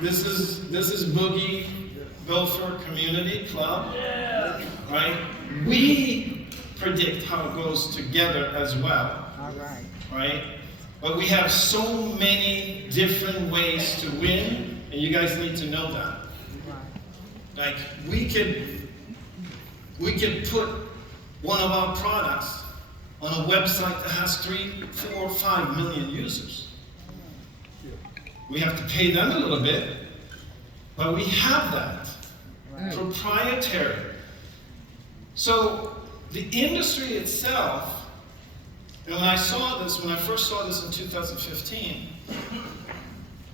This is Boogie Gopher Community Club, right? We predict how it goes together as well, right? But we have so many different ways to win, and you guys need to know that. Like, we could put one of our products on a website that has 3, 4, 5 million users. We have to pay them a little bit, but we have that. Proprietary. So the industry itself, and when I first saw this in 2015,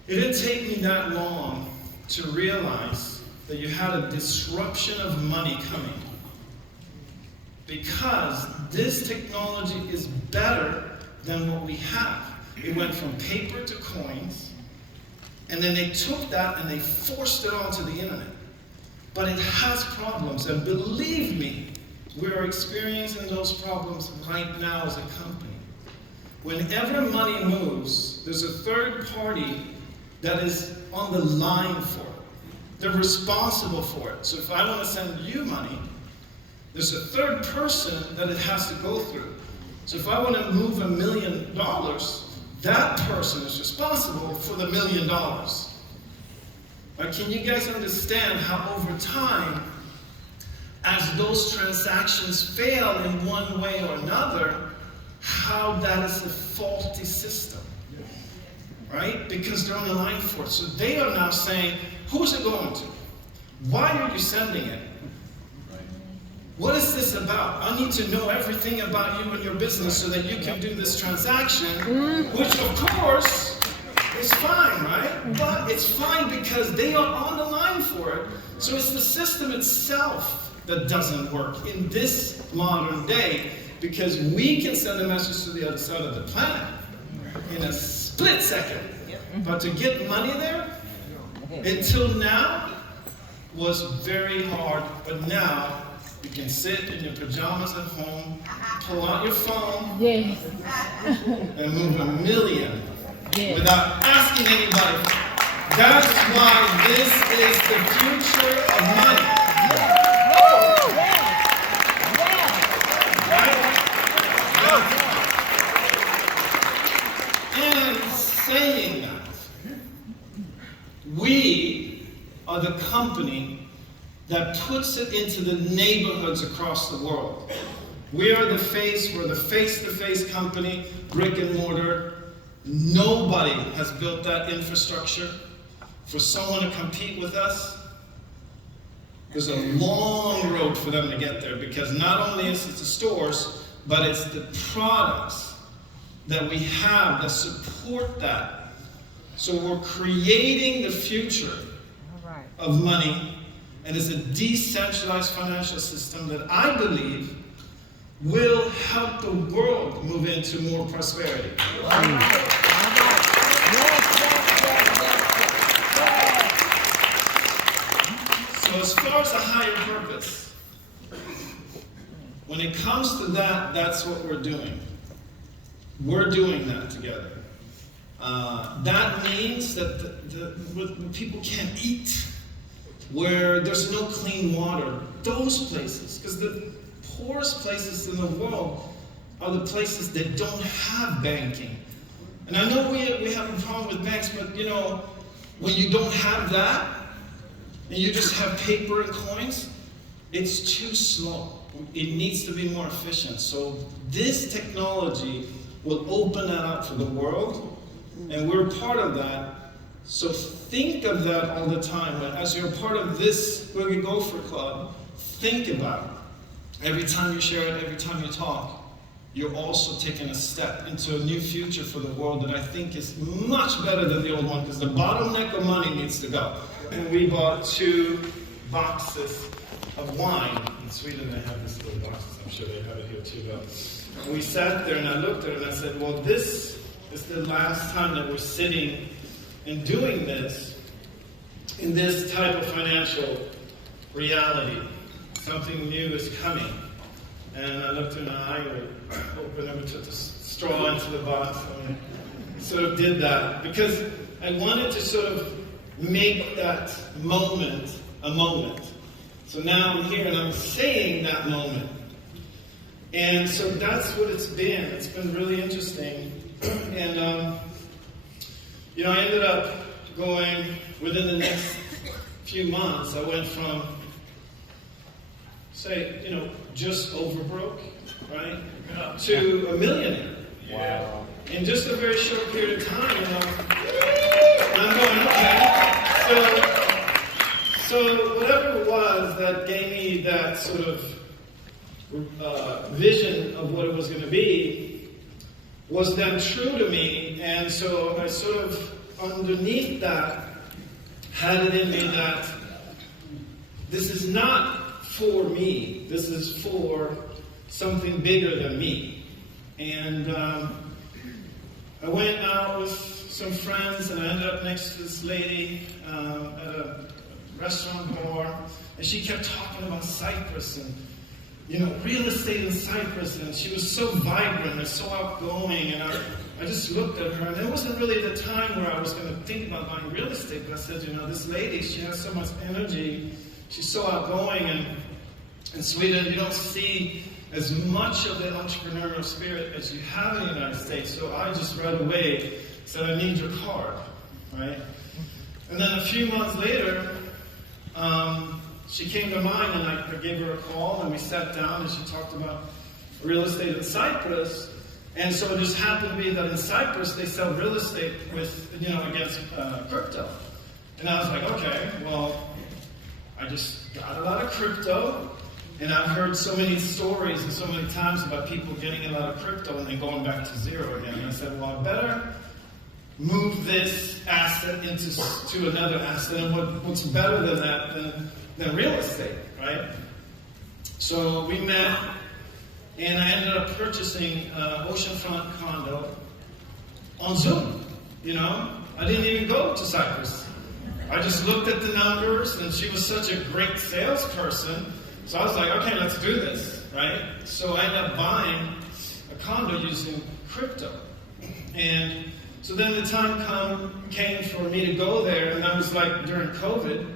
it didn't take me that long to realize that you had a disruption of money coming. Because this technology is better than what we have. It went from paper to coins, and then they took that and they forced it onto the internet. But it has problems, and believe me, we are experiencing those problems right now as a company. Whenever money moves, there's a third party that is on the line for it. They're responsible for it. So if I want to send you money, there's a third person that it has to go through. So if I want to move $1 million, that person is responsible for the $1 million. Right? Can you guys understand how over time, as those transactions fail in one way or another, how that is a faulty system? Right? Because they're on the line for it. So they are now saying, who's it going to? Why are you sending it? What is this about? I need to know everything about you and your business so that you can do this transaction, which of course is fine, right? But it's fine because they are on the line for it. So it's the system itself that doesn't work in this modern day, because we can send a message to the other side of the planet in a split second. But to get money there, until now, was very hard. But now, you can sit in your pajamas at home, pull out your phone, and move $1 million without asking anybody. That's why this is the future of money. And saying that, we are the company that puts it into the neighborhoods across the world. We're the face-to-face company, brick and mortar. Nobody has built that infrastructure. For someone to compete with us, there's a long road for them to get there, because not only is it the stores, but it's the products that we have that support that. So we're creating the future of money. And it's a decentralized financial system that I believe will help the world move into more prosperity. So as far as a higher purpose, when it comes to that, that's what we're doing. We're doing that together. That means that when people can't eat, where there's no clean water, those places, because the poorest places in the world are the places that don't have banking. And I know we have a problem with banks, but you know, when you don't have that, and you just have paper and coins, it's too slow. It needs to be more efficient. So this technology will open that up for the world, and we're part of that. So think of that all the time. As you're part of this Boogie Gopher Club, think about it. Every time you share it, every time you talk, you're also taking a step into a new future for the world that I think is much better than the old one, because the bottleneck of money needs to go. And we bought 2 boxes of wine. In Sweden they have these little boxes. I'm sure they have it here too, though. And we sat there and I looked at it and I said, well, this is the last time that we're sitting and doing this in this type of financial reality. Something new is coming. And I looked in her eye, opened up, took the straw into the box, and sort of did that. Because I wanted to sort of make that moment a moment. So now I'm here and I'm saying that moment. And so that's what it's been. It's been really interesting. And, I ended up going, within the next few months, I went from, say, just over broke, right, to a millionaire. Wow. In just a very short period of time, and I'm going, okay. So whatever it was that gave me that sort of vision of what it was going to be was then true to me, and so I sort of underneath that had it in me that this is not for me, this is for something bigger than me. And I went out with some friends and I ended up next to this lady at a restaurant bar, and she kept talking about Cyprus and real estate in Cyprus, and she was so vibrant and so outgoing, and I just looked at her, and it wasn't really the time where I was going to think about buying real estate, but I said, this lady, she has so much energy, she's so outgoing, and in Sweden, you don't see as much of the entrepreneurial spirit as you have in the United States, so I just right away said, I need your card, right? And then a few months later, she came to mine, and I gave her a call, and we sat down, and she talked about real estate in Cyprus. And so it just happened to be that in Cyprus, they sell real estate with, against crypto. And I was like, okay, well, I just got a lot of crypto, and I've heard so many stories and so many times about people getting a lot of crypto and then going back to zero again. And I said, well, I better move this asset into another asset, and what's better than that than real estate, right? So we met, and I ended up purchasing an oceanfront condo on Zoom. I didn't even go to Cyprus. I just looked at the numbers, and she was such a great salesperson, so I was like, okay, let's do this, right? So I ended up buying a condo using crypto. And so then the time came for me to go there, and I was like during COVID,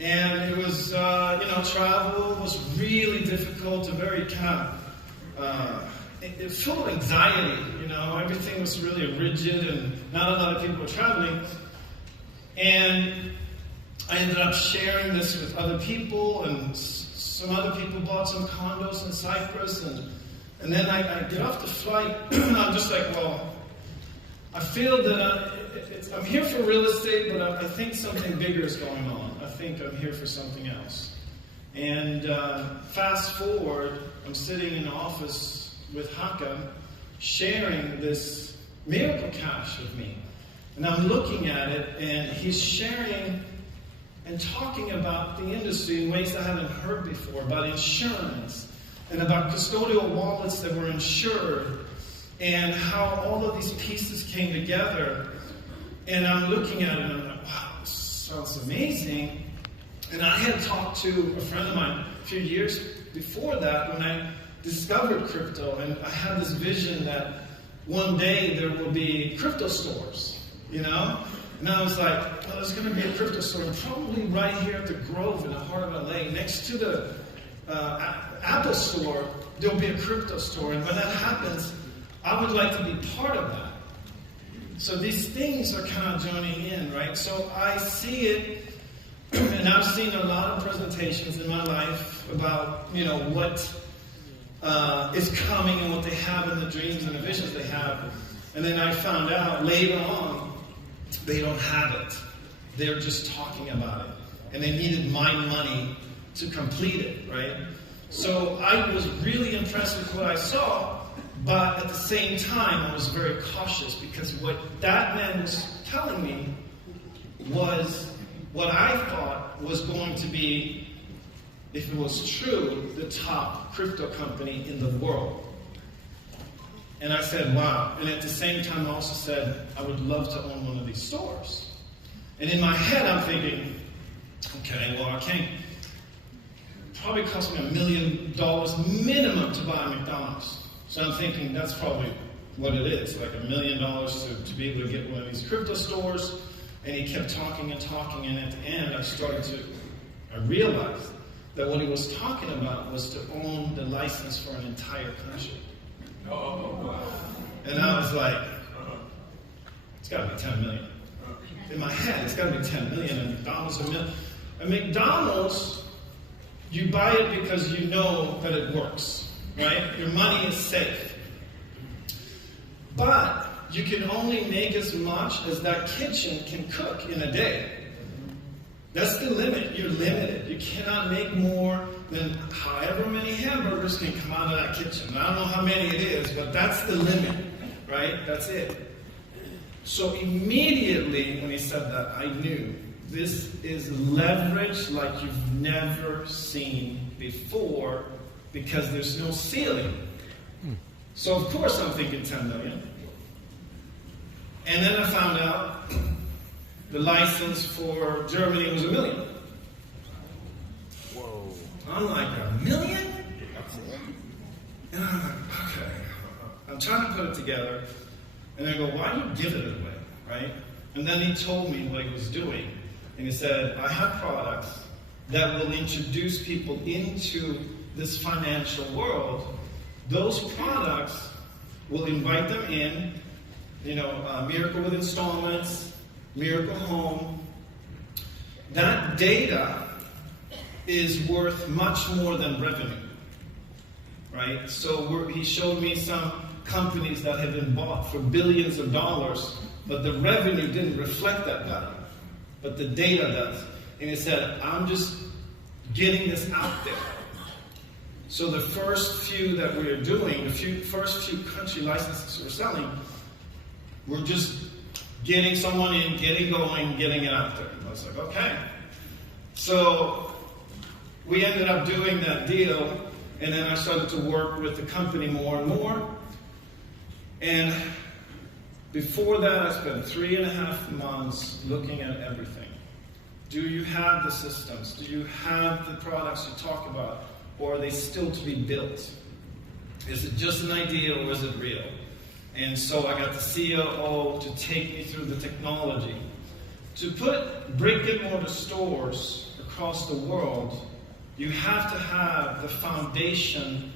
and it was, travel was really difficult, and very kind of, it full of anxiety, everything was really rigid, and not a lot of people were traveling. And I ended up sharing this with other people, and some other people bought some condos in Cyprus, and then I get off the flight, and I'm just like, well, I feel that I'm here for real estate, but I think something bigger is going on. I think I'm here for something else. And fast forward, I'm sitting in the office with Hakam, sharing this miracle cash with me. And I'm looking at it, and he's sharing and talking about the industry in ways I haven't heard before, about insurance, and about custodial wallets that were insured, and how all of these pieces came together. And I'm looking at it, and I'm like, wow, this sounds amazing. And I had talked to a friend of mine a few years before that when I discovered crypto, and I had this vision that one day there will be crypto stores, And I was like, well, there's going to be a crypto store, probably right here at the Grove in the heart of LA, next to the Apple store, there'll be a crypto store. And when that happens, I would like to be part of that. So these things are kind of joining in, right? So I see it, and I've seen a lot of presentations in my life about, what is coming and what they have in the dreams and the visions they have. And then I found out later on, they don't have it. They're just talking about it. And they needed my money to complete it, right? So I was really impressed with what I saw, but at the same time, I was very cautious, because what that man was telling me was what I thought was going to be, if it was true, the top crypto company in the world. And I said, wow. And at the same time, I also said, I would love to own one of these stores. And in my head, I'm thinking, okay, well, I can't. Probably cost me $1 million minimum to buy a McDonald's. So I'm thinking that's probably what it is, like $1 million to be able to get one of these crypto stores. And he kept talking, and at the end I realized that what he was talking about was to own the license for an entire country. Oh, wow. And I was like, it's got to be 10 million. In my head, it's got to be 10 million, and McDonald's a million. And McDonald's, you buy it because you know that it works, right? Your money is safe. But you can only make as much as that kitchen can cook in a day. That's the limit. You're limited. You cannot make more than however many hamburgers can come out of that kitchen. I don't know how many it is, but that's the limit, right? That's it. So immediately when he said that, I knew this is leverage like you've never seen before, because there's no ceiling. So of course I'm thinking 10 million. And then I found out the license for Germany was $1 million. Whoa. I'm like, $1 million? And I'm like, okay. I'm trying to put it together. And I go, why do you give it away, right? And then he told me what he was doing. And he said, I have products that will introduce people into this financial world. Those products will invite them in, Miracle with Installments, Miracle Home. That data is worth much more than revenue, right? So he showed me some companies that have been bought for billions of dollars, but the revenue didn't reflect that value, but the data does. And he said, I'm just getting this out there. So the first few that we're doing, first few country licenses we're selling, we're just getting someone in, getting going, getting it out there. I was like, okay. So we ended up doing that deal, and then I started to work with the company more and more. And before that, I spent 3.5 months looking at everything. Do you have the systems? Do you have the products you talk about? Or are they still to be built? Is it just an idea, or is it real? And so I got the COO to take me through the technology. To put brick and mortar stores across the world, you have to have the foundation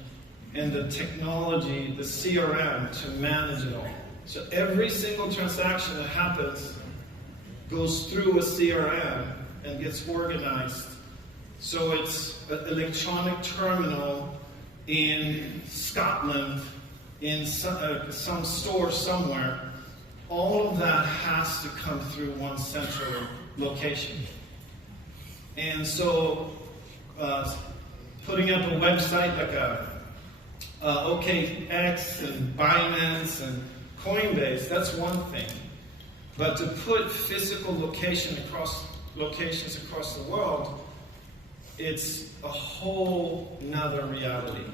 and the technology, the CRM, to manage it all. So every single transaction that happens goes through a CRM and gets organized. So it's an electronic terminal in Scotland, in some store somewhere. All of that has to come through one central location. And so putting up a website like OKX and Binance and Coinbase, that's one thing. But to put physical locations across the world, it's a whole nother reality.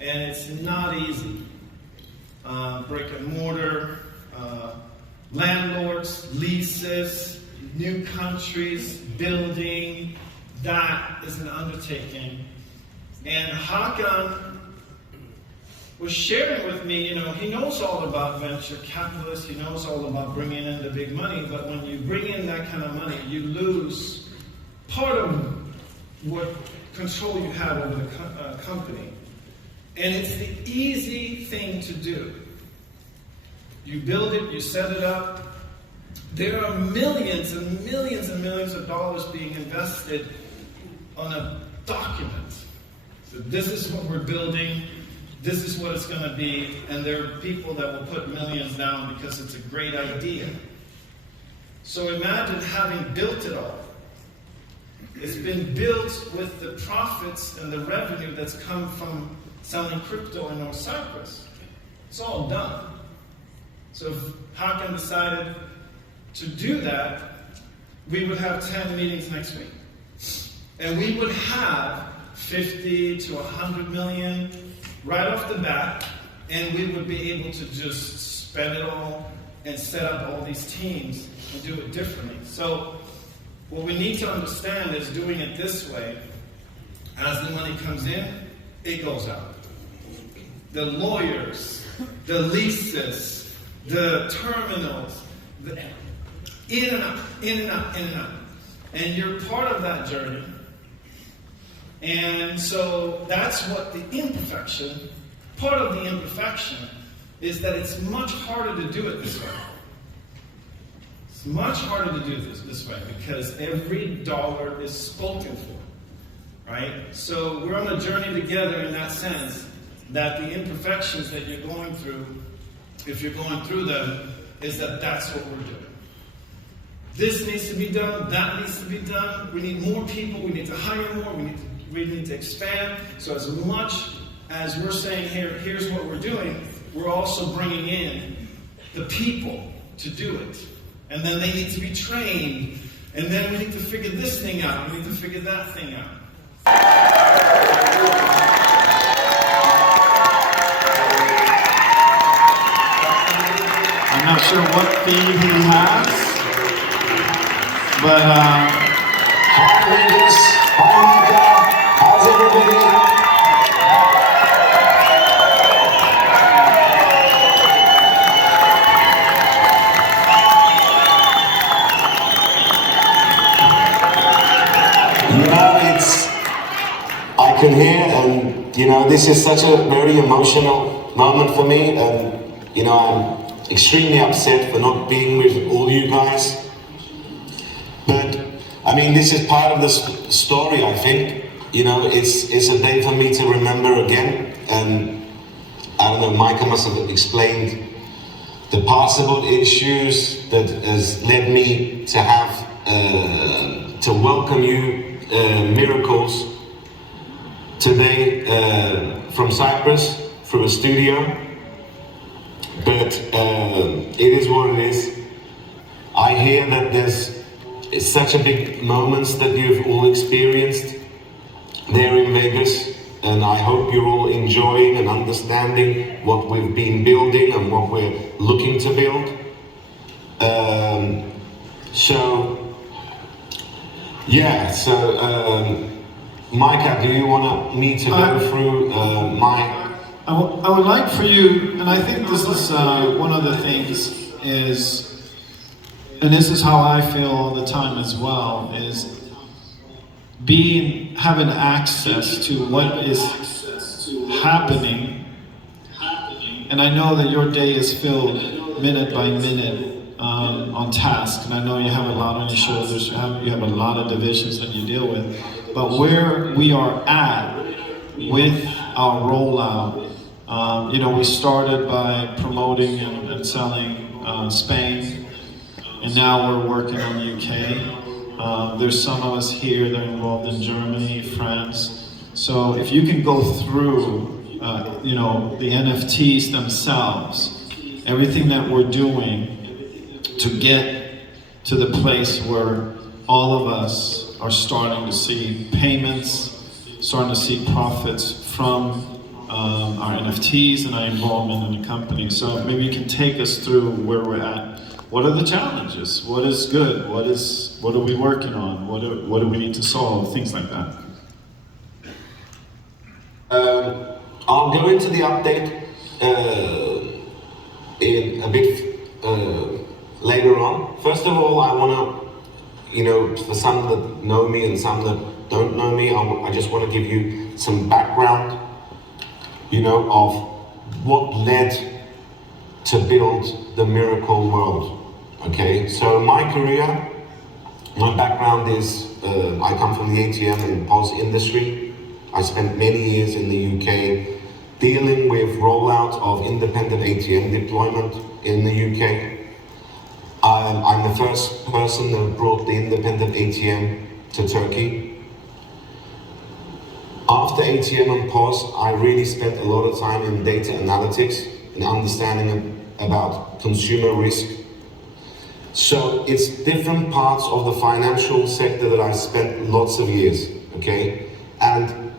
And it's not easy. Brick and mortar, landlords, leases, new countries, building, that is an undertaking. And Hakan was sharing with me, he knows all about venture capitalists, he knows all about bringing in the big money, but when you bring in that kind of money, you lose part of what control you have over the company. And it's the easy thing to do. You build it, you set it up. There are millions and millions and millions of dollars being invested on a document. So this is what we're building, this is what it's going to be, and there are people that will put millions down because it's a great idea. So imagine having built it all. It's been built with the profits and the revenue that's come from selling crypto in North Cyprus. It's all done. So if Hakan decided to do that, we would have 10 meetings next week. And we would have 50 to 100 million right off the bat, and we would be able to just spend it all and set up all these teams and do it differently. So what we need to understand is doing it this way, as the money comes in, it goes out. The lawyers, the leases, the terminals, In and out, in and out, in and out. And you're part of that journey. And so that's what the imperfection, part of the imperfection is that it's much harder to do it this way. It's much harder to do this way because every dollar is spoken for, right? So we're on a journey together in that sense that the imperfections that you're going through, if you're going through them, is that that's what we're doing. This needs to be done, that needs to be done. We need more people, we need to hire more, we need to expand. So as much as we're saying here, here's what we're doing, we're also bringing in the people to do it. And then they need to be trained. And then we need to figure this thing out, we need to figure that thing out. I'm not sure what fee he has. But, hi, Vegas. Hi, Micah. How's everybody? I can hear, and, this is such a very emotional moment for me, and, I'm extremely upset for not being with all you guys. But, this is part of the story, I think. It's a day for me to remember again. And I don't know, Micah must have explained the possible issues that has led me to have, to welcome you, Miracles, today from Cyprus, through a studio. But it is what it is. I hear that it's such a big moments that you've all experienced there in Vegas, and I hope you're all enjoying and understanding what we've been building and what we're looking to build. Micah, do you want me to go through I would like for you, and I think this is one of the things is, and this is how I feel all the time as well, is having access to what is happening. And I know that your day is filled minute by minute on task, and I know you have a lot on your shoulders, you have a lot of divisions that you deal with. But where we are at with our rollout, we started by promoting and selling Spain, and now we're working on the UK. There's some of us here that are involved in Germany, France. So if you can go through, the NFTs themselves, everything that we're doing to get to the place where all of us are starting to see payments, starting to see profits from our NFTs and our involvement in the company. So maybe you can take us through where we're at. What are the challenges? What is good? What are we working on? What do we need to solve? Things like that. I'll go into the update in a bit later on. First of all, I want to, for some that know me and some that don't know me, I just want to give you some background, of what led to build the miracle world. Okay, so my career, my background is, I come from the ATM and POS industry. I spent many years in the UK dealing with rollout of independent ATM deployment in the UK. I'm the first person that brought the independent ATM to Turkey. After ATM and POS, I really spent a lot of time in data analytics and understanding about consumer risk. So it's different parts of the financial sector that I spent lots of years, okay? And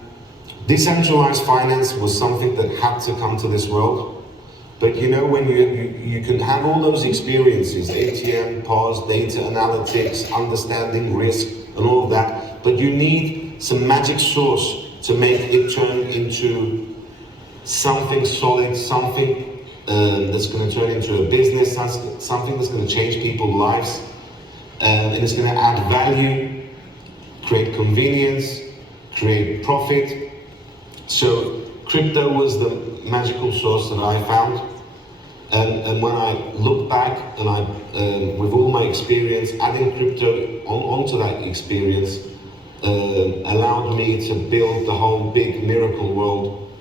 decentralized finance was something that had to come to this world. But when you can have all those experiences, ATM, POS, data analytics, understanding risk, and all of that, but you need some magic sauce to make it turn into something solid, something that's going to turn into a business, something that's going to change people's lives. and it's going to add value, create convenience, create profit. So crypto was the magical source that I found. And when I look back and with all my experience, adding crypto onto that experience allowed me to build the whole big miracle world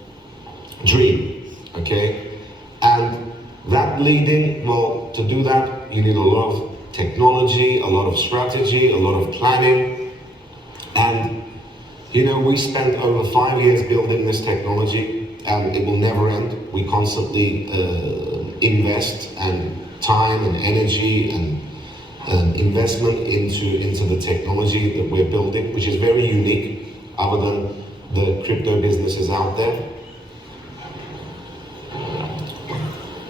dream, okay? And that leading, well, to do that, you need a lot of technology, a lot of strategy, a lot of planning. And, you know, we spent over 5 years building this technology, and it will never end. We constantly invest and time and energy and investment into the technology that we're building, which is very unique other than the crypto businesses out there.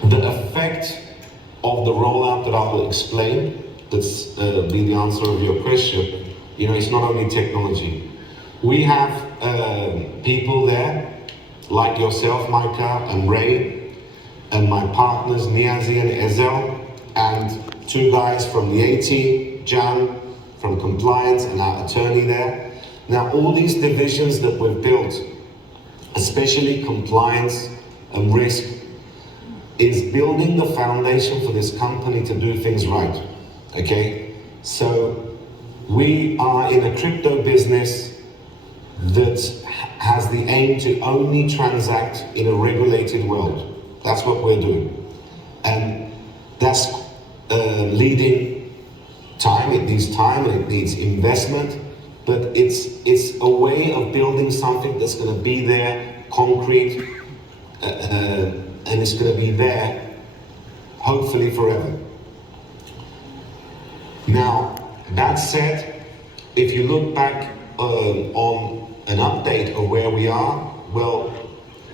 The effect of the rollout that I will explain, that's be the answer of your question, you know, it's not only technology. We have people there, like yourself, Micah and Ray, and my partners, Niazi and Ezel, and 2 guys from the AT, Jan from compliance, and our attorney there. Now, all these divisions that we've built, especially compliance and risk, is building the foundation for this company to do things right, okay? So we are in a crypto business that has the aim to only transact in a regulated world. That's what we're doing. And that's leading time. It needs time and it needs investment, but it's a way of building something that's going to be there, concrete, and it's going to be there, hopefully forever. Now, that said, if you look back on an update of where we are, well,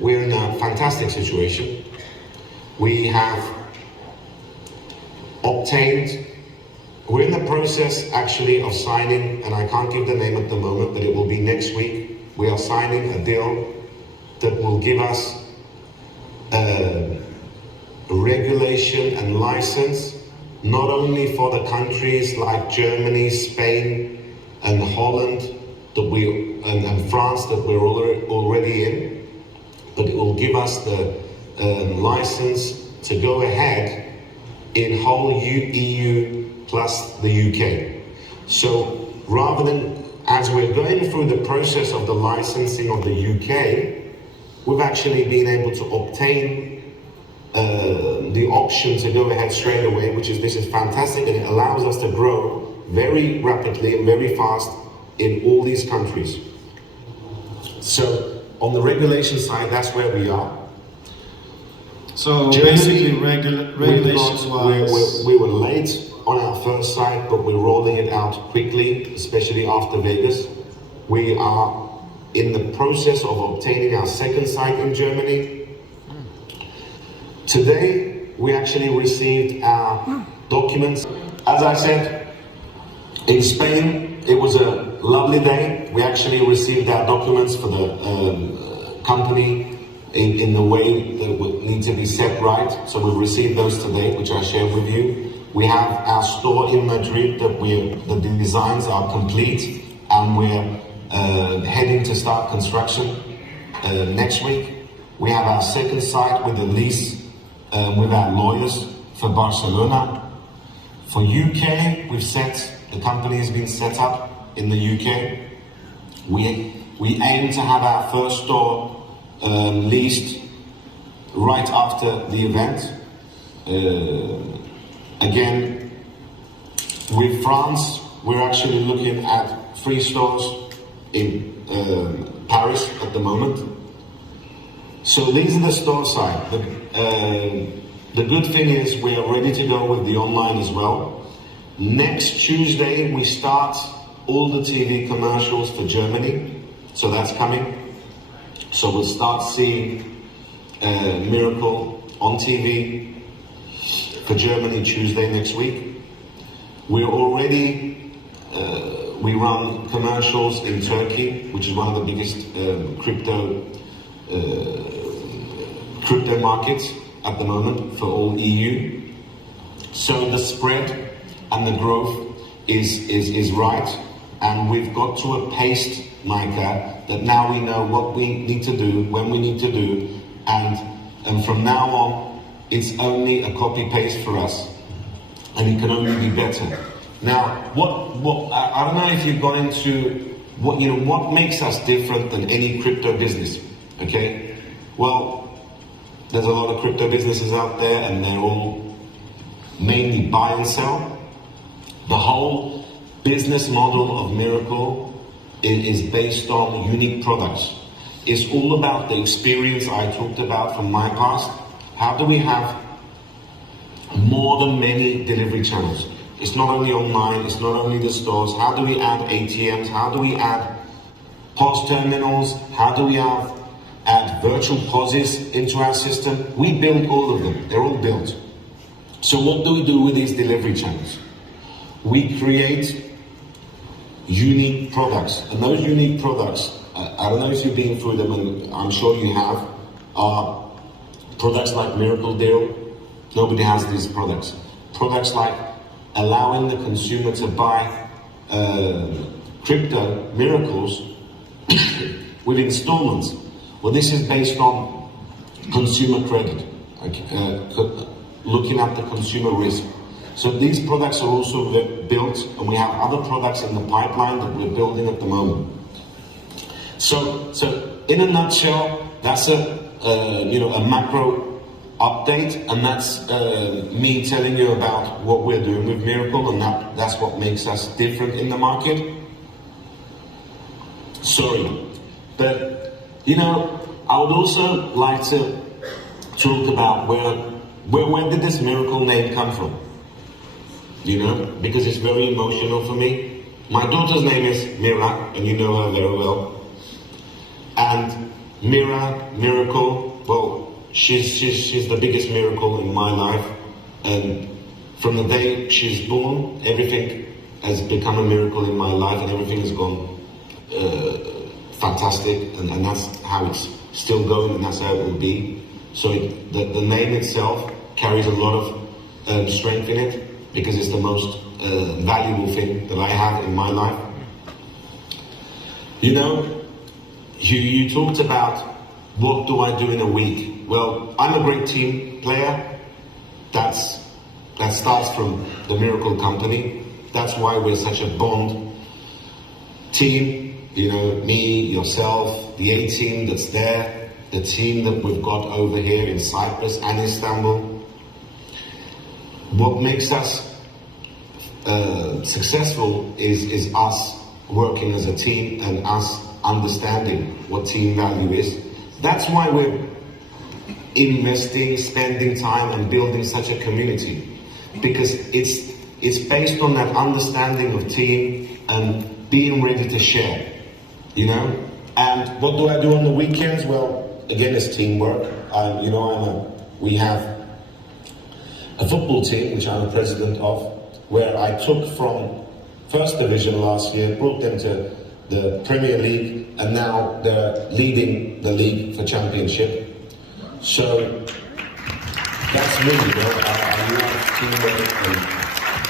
we're in a fantastic situation. We have obtained, we're in the process actually of signing, and I can't give the name at the moment, but it will be next week. We are signing a deal that will give us regulation and license, not only for the countries like Germany, Spain, and Holland, and France that we're already in, but it will give us the license to go ahead in whole EU plus the UK. So rather than, as we're going through the process of the licensing of the UK, we've actually been able to obtain the option to go ahead straight away, this is fantastic, and it allows us to grow very rapidly and very fast in all these countries. So on the regulation side, that's where we are. So Germany, basically, regulations-wise, we were late on our first site, but we're rolling it out quickly, especially after Vegas. We are in the process of obtaining our second site in Germany. Today, we actually received our documents. As I said, in Spain, it was a lovely day. We actually received our documents for the company in the way that would need to be set right. So we've received those today, which I shared with you. We have our store in Madrid that the designs are complete, and we're heading to start construction next week. We have our second site with the lease with our lawyers for Barcelona. For UK, the company has been set up in the UK. We aim to have our first store leased right after the event. Again, with France, we're actually looking at 3 stores in Paris at the moment. So these are the store side. The good thing is we are ready to go with the online as well. Next Tuesday, we start all the TV commercials for Germany. So that's coming. So we'll start seeing Miracle on TV for Germany Tuesday next week. We're already, we run commercials in Turkey, which is one of the biggest crypto markets at the moment for all EU. So the spread and the growth is right, and we've got to a pace, Micah, that now we know what we need to do, when we need to do, and from now on, it's only a copy-paste for us, and it can only be better. Now, I don't know if you've gone into what makes us different than any crypto business, okay? Well, there's a lot of crypto businesses out there, and they're all mainly buy and sell. The whole business model of Miracle is based on unique products. It's all about the experience I talked about from my past. How do we have more than many delivery channels? It's not only online, it's not only the stores. How do we add ATMs? How do we add POS terminals? How do we add virtual POSs into our system? We build all of them, they're all built. So what do we do with these delivery channels? We create unique products, and those unique products, I don't know if you've been through them, and I'm sure you have, are products like Miracle Deal. Nobody has these products. Products like allowing the consumer to buy crypto miracles with installments. Well, this is based on consumer credit, looking at the consumer risk. So these products are also built, and we have other products in the pipeline that we're building at the moment. So in a nutshell, that's a macro update, and that's me telling you about what we're doing with Miracle, and that's what makes us different in the market. Sorry, but I would also like to talk about where did this Miracle name come from? Because it's very emotional for me. My daughter's name is Mira, and you know her very well. And Miracle, well, she's the biggest miracle in my life, and from the day she's born, everything has become a miracle in my life, and everything has gone fantastic, and that's how it's still going, and that's how it will be. So the name itself carries a lot of strength in it, because it's the most valuable thing that I have in my life. You talked about what do I do in a week? Well, I'm a great team player. That starts from the Miracle Company. That's why we're such a bond team. Me, yourself, the A team that's there, the team that we've got over here in Cyprus and Istanbul. What makes us successful is us working as a team and us understanding what team value is. That's why we're investing, spending time and building such a community, because it's based on that understanding of team and being ready to share, And what do I do on the weekends? Well, again, it's teamwork. We have a football team, which I'm a president of, where I took from first division last year, brought them to the Premier League, and now they're leading the league for championship. So that's me, I love teamwork,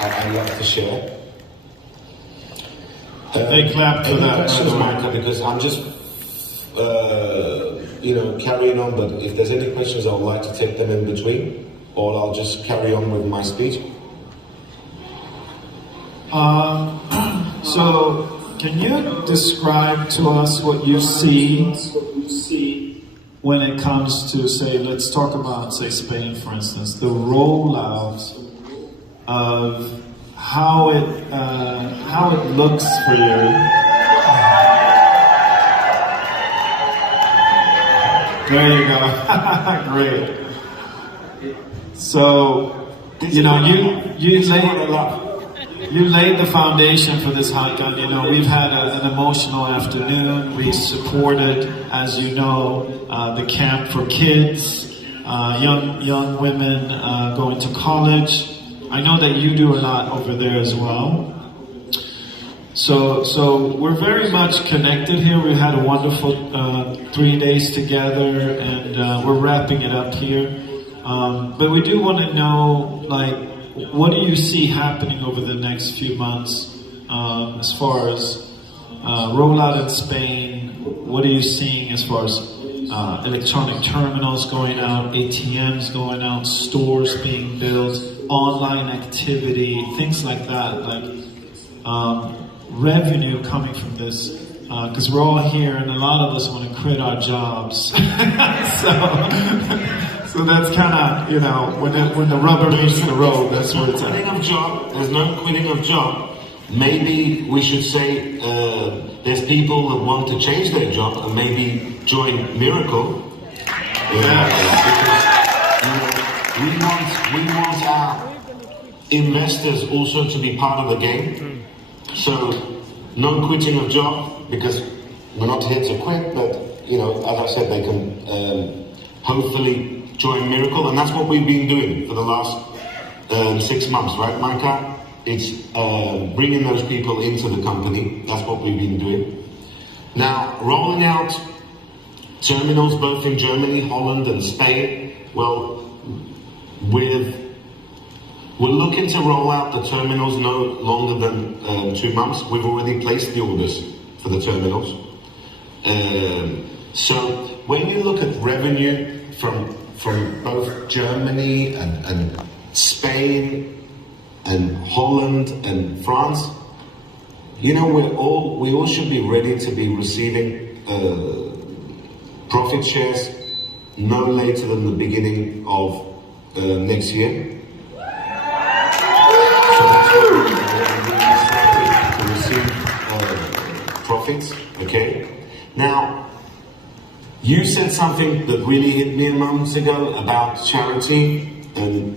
and I love to share. They clap for that, questions, Micah, because I'm just carrying on, but if there's any questions, I would like to take them in between, or I'll just carry on with my speech. So, can you describe to us what you see when it comes to, say, let's talk about, say, Spain, for instance, the rollout of how it looks for you. There you go. Great. So, you laid the foundation for this hike. We've had an emotional afternoon. We supported, as you know, the camp for kids, young women going to college. I know that you do a lot over there as well. So we're very much connected here. We had a wonderful 3 days together, and we're wrapping it up here. But we do want to know, what do you see happening over the next few months as far as rollout in Spain? What are you seeing as far as electronic terminals going out, ATMs going out, stores being built, online activity, things like that, like revenue coming from this? Because we're all here and a lot of us want to quit our jobs. So that's kind of, you know, when the rubber meets the road, that's what it's at. There's no quitting of job. Maybe we should say there's people that want to change their job and maybe join Miracle. Because, you know, we want our investors also to be part of the game. So no quitting of job, because we're not here to quit, but, you know, as I said, they can hopefully join Miracle, and that's what we've been doing for the last 6 months, right, Micah? It's bringing those people into the company. That's what we've been doing. Now, rolling out terminals both in Germany, Holland, and Spain. Well, we're looking to roll out the terminals no longer than 2 months. We've already placed the orders for the terminals. So when you look at revenue from both Germany and Spain and Holland and France, you know, we all should be ready to be receiving profit shares no later than the beginning of next year. So that's when we started to receive profits. Okay. Now, you said something that really hit me a moment ago about charity, and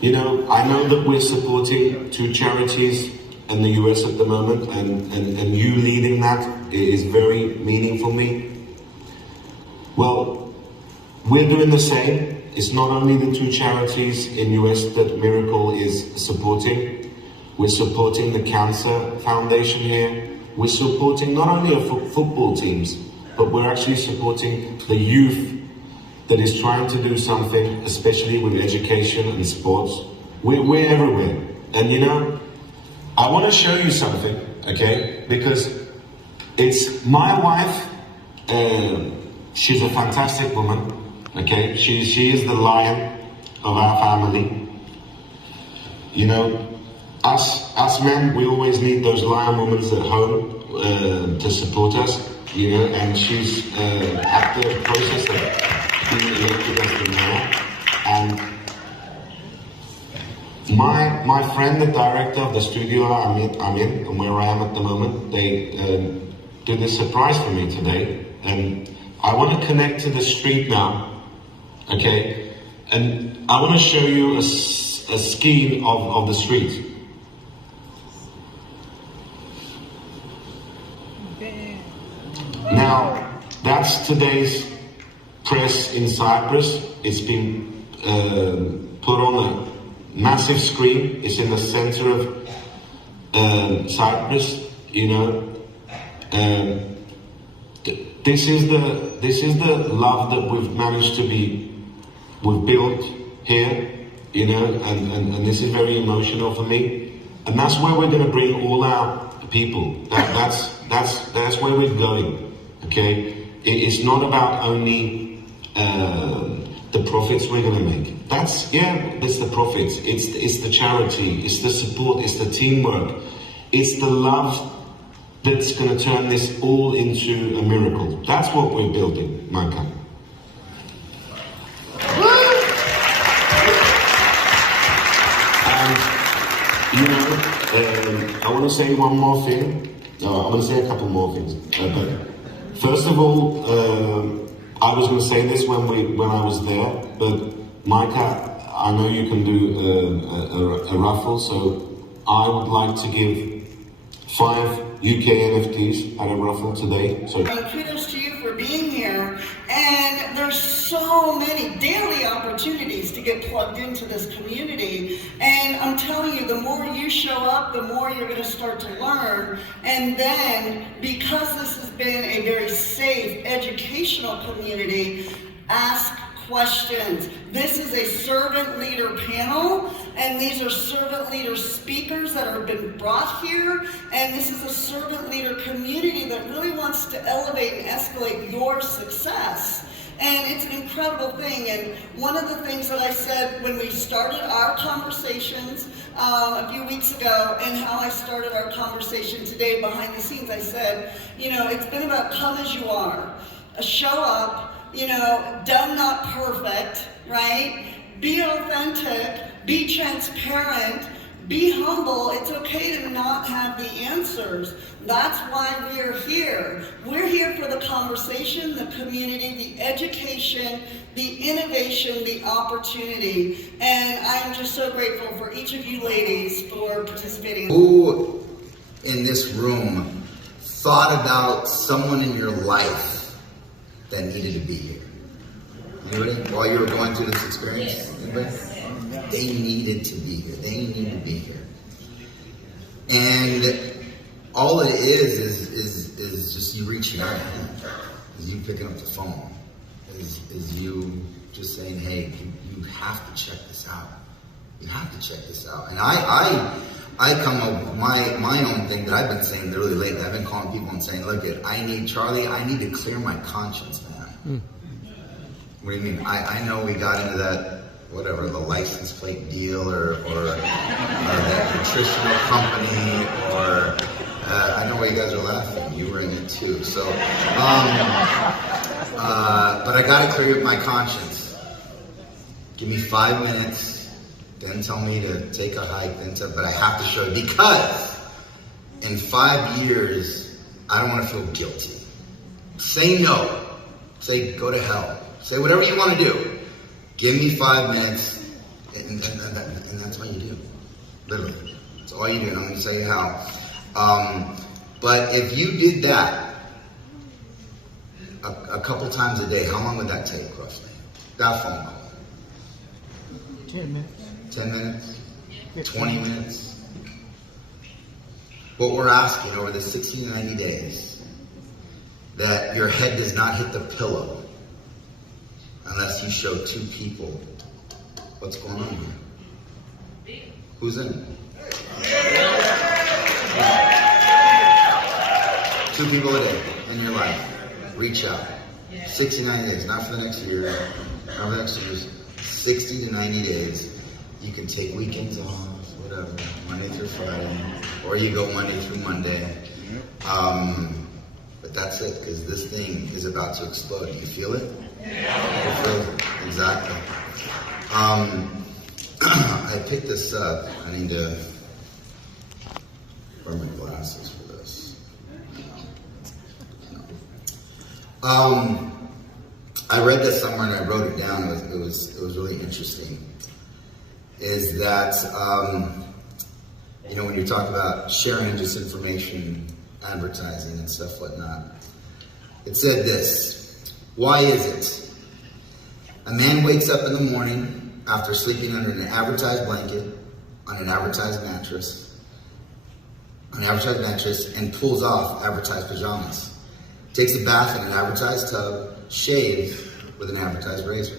you know, I know that we're supporting 2 charities in the US at the moment, and you leading that is very meaningful to me. Well, we're doing the same. It's not only the 2 charities in US that Miracle is supporting. We're supporting the Cancer Foundation here. We're supporting not only our football teams, but we're actually supporting the youth that is trying to do something, especially with education and sports. We're everywhere. And you know, I want to show you something, okay? Because it's my wife, she's a fantastic woman, okay? She is the lion of our family. You know, us men, we always need those lion women at home to support us, you know, and she's at the process of being elected as the mayor. And my friend, the director of the studio I'm in, and where I am at the moment, they did a surprise for me today, and I want to connect to the street now, okay? And I want to show you a scheme of the street. Now, that's today's press in Cyprus. It's been put on a massive screen. It's in the center of Cyprus, you know. This is the love that we've built here, you know, and this is very emotional for me. And that's where we're going to bring all our people. That's where we're going. Okay, it's not about only the profits we're going to make. It's the profits. It's the charity. It's the support. It's the teamwork. It's the love that's going to turn this all into a miracle. That's what we're building, Micah. And you know, I want to say one more thing. No, I'm going to say a couple more things. But first of all, I was going to say this when I was there, but Micah, I know you can do a raffle, so I would like to give 5 UK NFTs at a raffle today. So kudos to you for being here. And there's so many daily opportunities to get plugged into this community. And I'm telling you, the more you show up, the more you're going to start to learn. And then, because this has been a very safe, educational community, ask questions. This is a servant leader panel. And these are servant leader speakers that have been brought here. And this is a servant leader community that really wants to elevate and escalate your success. And it's an incredible thing. And one of the things that I said when we started our conversations a few weeks ago, and how I started our conversation today behind the scenes, I said, you know, it's been about come as you are. Show up, you know, done not perfect, right? Be authentic, be transparent, be humble. It's okay to not have the answers. That's why we're here. We're here for the conversation, the community, the education, the innovation, the opportunity. And I'm just so grateful for each of you ladies for participating. Who in this room thought about someone in your life that needed to be here? Anybody? While you were going through this experience? Anybody? They needed to be here. They need to be here. And all it is just you reaching out, is you picking up the phone, is you just saying, hey, you have to check this out. You have to check this out. And I come up with my own thing that I've been saying really lately. I've been calling people and saying, look, I need to clear my conscience, man. What do you mean? I know we got into that, whatever, the license plate deal or that nutritional company, or I know why you guys are laughing. You were in it too. So, but I got to clear my conscience. Give me 5 minutes, then tell me to take a hike, but I have to show you, because in 5 years, I don't want to feel guilty. Say no. Say go to hell. Say whatever you want to do. Give me 5 minutes, and that's what you do. Literally. That's all you do, and I'm going to tell you how. But if you did that a couple times a day, how long would that take, roughly? That phone call. 10 minutes. 10 minutes? 20 minutes? What we're asking over the 60 to 90 days, that your head does not hit the pillow unless you show 2 people what's going on here. Who's in it? 2 people a day in your life. Reach out. 60 to 90 days, not for the next year, not for the next 2 years. 60 to 90 days. You can take weekends off, whatever, Monday through Friday, or you go Monday through Monday. But that's it, because this thing is about to explode. Do you feel it? Yeah. You feel it? Exactly. I picked this up. I need to wear my glasses for this. I read this somewhere and I wrote it down. It was really interesting. Is that when you talk about sharing just information, advertising and stuff, whatnot, it said this: why is it a man wakes up in the morning after sleeping under an advertised blanket on an advertised mattress, and pulls off advertised pajamas, takes a bath in an advertised tub, shaves with an advertised razor,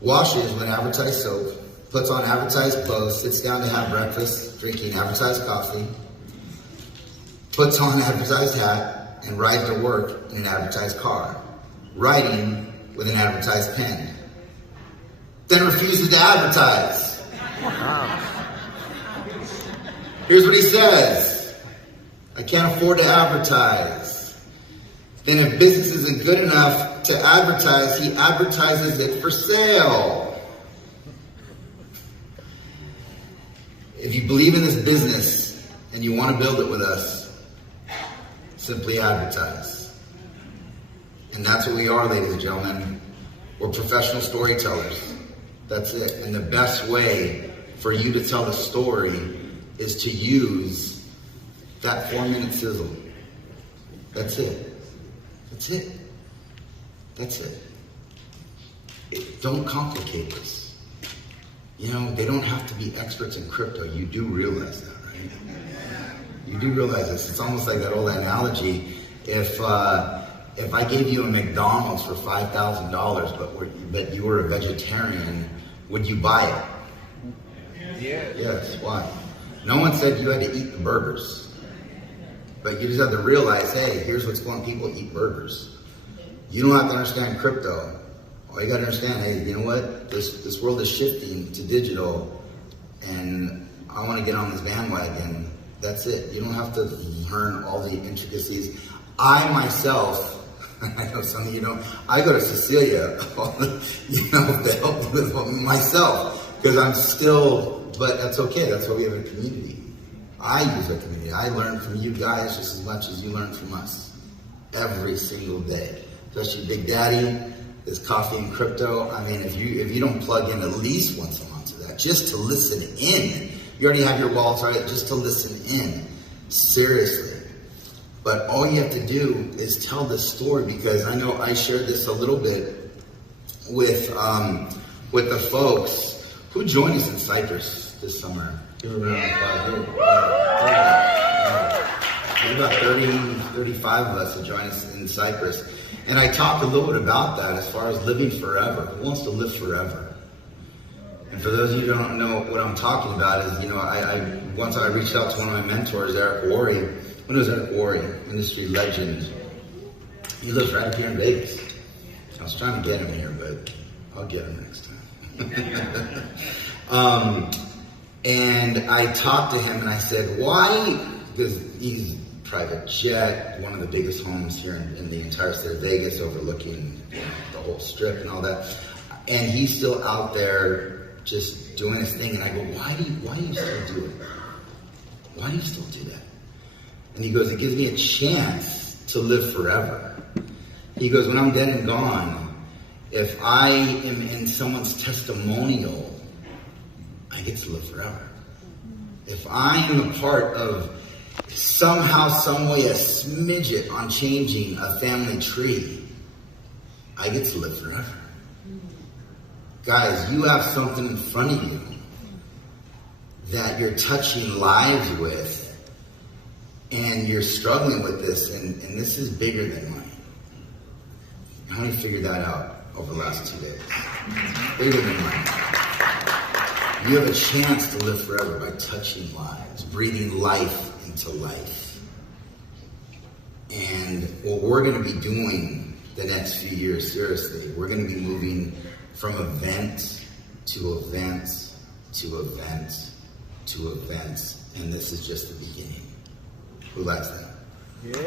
washes with advertised soap, puts on advertised clothes, sits down to have breakfast, drinking advertised coffee, puts on an advertised hat, and rides to work in an advertised car, writing with an advertised pen, then refuses to advertise. Here's what he says: I can't afford to advertise. Then if business isn't good enough to advertise, he advertises it for sale. If you believe in this business and you want to build it with us, simply advertise. And that's what we are, ladies and gentlemen. We're professional storytellers. That's it. And the best way for you to tell the story is to use that 4-minute sizzle. That's it. That's it. That's it. Don't complicate this. They don't have to be experts in crypto. You do realize that, right? You do realize this. It's almost like that old analogy. If I gave you a McDonald's for $5,000, but you were a vegetarian, would you buy it? Yes, why? No one said you had to eat the burgers. But you just have to realize, hey, here's what's going on. People eat burgers. You don't have to understand crypto. All you got to understand, hey, you know what? This world is shifting to digital, and I want to get on this bandwagon. That's it. You don't have to learn all the intricacies. I myself, I know some of you know, I go to Cecilia, you know, to help with myself, because I'm still, but that's okay. That's why we have a community. I use a community. I learn from you guys just as much as you learn from us every single day. Especially Big Daddy, this coffee and crypto. I mean, if you don't plug in at least once a month to that, just to listen in. You already have your walls, right? Just to listen in. Seriously. But all you have to do is tell the story, because I know I shared this a little bit with the folks who joined us in Cyprus this summer. Give around about 30, 35 of us who joined us in Cyprus. And I talked a little bit about that as far as living forever. Who wants to live forever? And for those of you who don't know what I'm talking about is, you know, once I reached out to one of my mentors, Eric Worre. When was Eric Worre? Industry legend. He lives right up here in Vegas. I was trying to get him here, but I'll get him next time. And I talked to him and I said, why? Because he's private jet, one of the biggest homes here in the entire state of Vegas, overlooking, you know, the whole strip and all that. And he's still out there just doing his thing. And I go, why do you still do it? Why do you still do that? And he goes, it gives me a chance to live forever. He goes, when I'm dead and gone, if I am in someone's testimonial, I get to live forever. If I am a part of somehow, some way, a smidget on changing a family tree, I get to live forever. Guys, you have something in front of you that you're touching lives with, and you're struggling with this, and this is bigger than mine. How many figured that out over the last 2 days? Bigger than mine. You have a chance to live forever by touching lives, breathing life into life. And what we're going to be doing the next few years, seriously, we're going to be moving from event to event to event to event. And this is just the beginning. Who likes that? Yeah.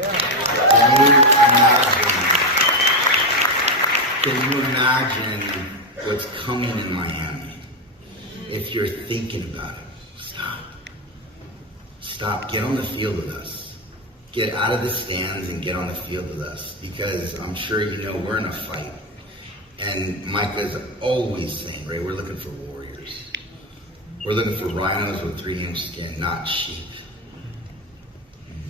Can you imagine what's coming in Miami? If you're thinking about it, stop. Stop. Get on the field with us. Get out of the stands and get on the field with us, because I'm sure you know we're in a fight. And Micah's always saying, right, we're looking for warriors. We're looking for rhinos with 3-inch skin, not sheep.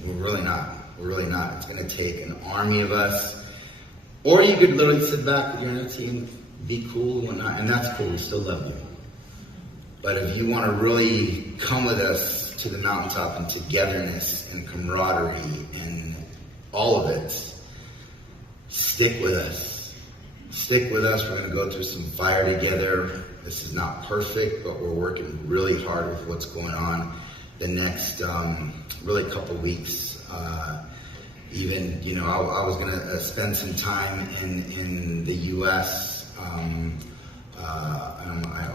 We're really not. We're really not. It's going to take an army of us. Or you could literally sit back with your own team, be cool and whatnot, and that's cool. We still love you. But if you want to really come with us to the mountaintop and togetherness and camaraderie and all of it, stick with us. Stick with us. We're going to go through some fire together. This is not perfect, but we're working really hard with what's going on the next really couple weeks. Even, you know, I was going to spend some time in the U.S. I'm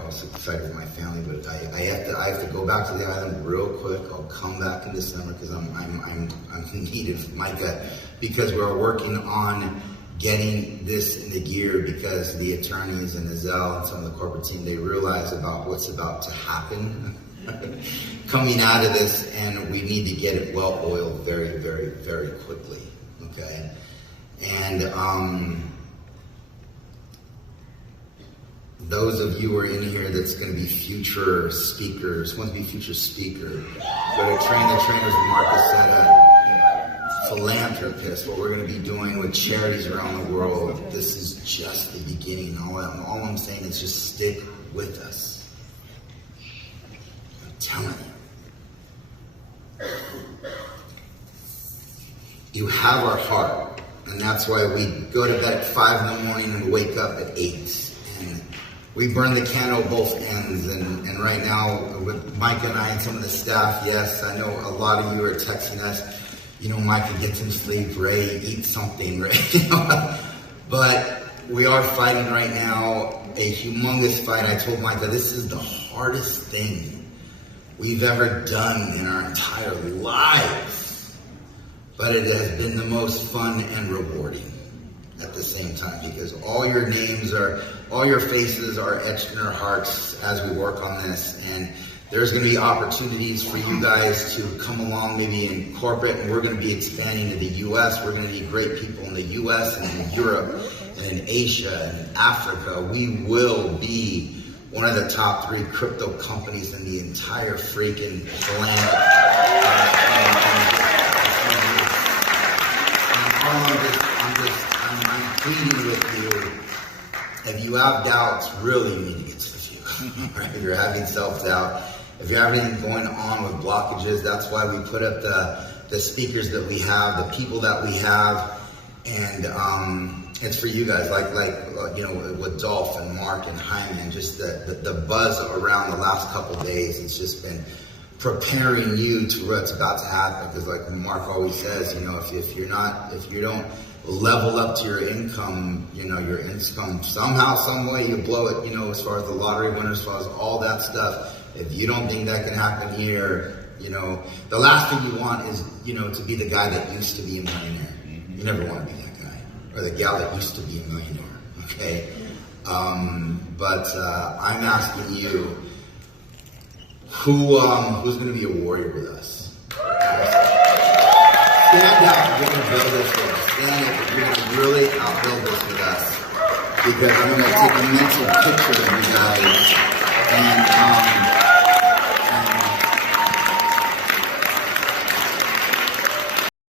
also excited with my family, but I have to go back to the island real quick. I'll come back in December because I'm needed with Micah, because we're working on getting this in the gear, because the attorneys and the Zell and some of the corporate team, they realize about what's about to happen coming out of this, and we need to get it well oiled very, very, very quickly. Okay, and those of you who are in here that's going to be future speakers, want to be future speaker, go to Train the Trainers with Marcus Setta, philanthropist, what we're going to be doing with charities around the world. This is just the beginning. All I'm saying is just stick with us. I'm telling you. You have our heart, and that's why we go to bed at 5 in the morning and wake up at 8. And we burn the candle both ends, and right now with Micah and I and some of the staff, yes, I know a lot of you are texting us, you know, Micah, get some sleep, Ray, eat something, Ray, you know? But we are fighting right now a humongous fight. I told Micah, this is the hardest thing we've ever done in our entire lives, but it has been the most fun and rewarding at the same time, because all your names are, all your faces are etched in our hearts as we work on this. And there's going to be opportunities for you guys to come along, maybe in corporate, and we're going to be expanding to the US. We're going to need great people in the US and in Europe and in Asia and in Africa. We will be one of the top 3 crypto companies in the entire freaking planet. I'm pleading with you, if you have doubts, really meaning it's with you, right? If you're having self-doubt, if you're having anything going on with blockages, that's why we put up the speakers that we have, the people that we have, and it's for you guys, like you know, with Dolph and Mark and Hyman, just the buzz around the last couple of days. It's just been preparing you to what's about to happen, because like Mark always says, you know, if you don't level up to your income, you know, your income somehow, some way you blow it, you know, as far as the lottery winners, as far as all that stuff. If you don't think that can happen here, you know, the last thing you want is, you know, to be the guy that used to be a millionaire. You never want to be that guy, or the gal that used to be a millionaire, okay? But I'm asking you, who's going to be a warrior with us? Stand up if you're going to build this with us. Stand up if you're going to really outbuild this with us. Because I'm going to take a mental picture of you guys. And